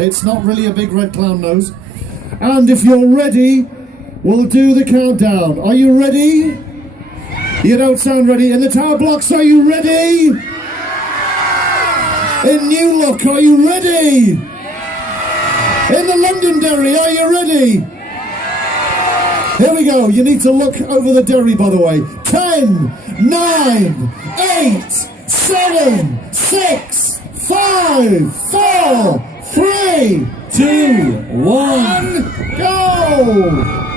It's not really a big red clown nose. And if you're ready, we'll do the countdown. Are you ready? You don't sound ready. In the tower blocks, are you ready? In New Look, are you ready? In the Londonderry, are you ready? Here we go. You need to look over the Derry, by the way. 10, 9, 8, 7, 6, 5, 4, 3, 2, 1, go!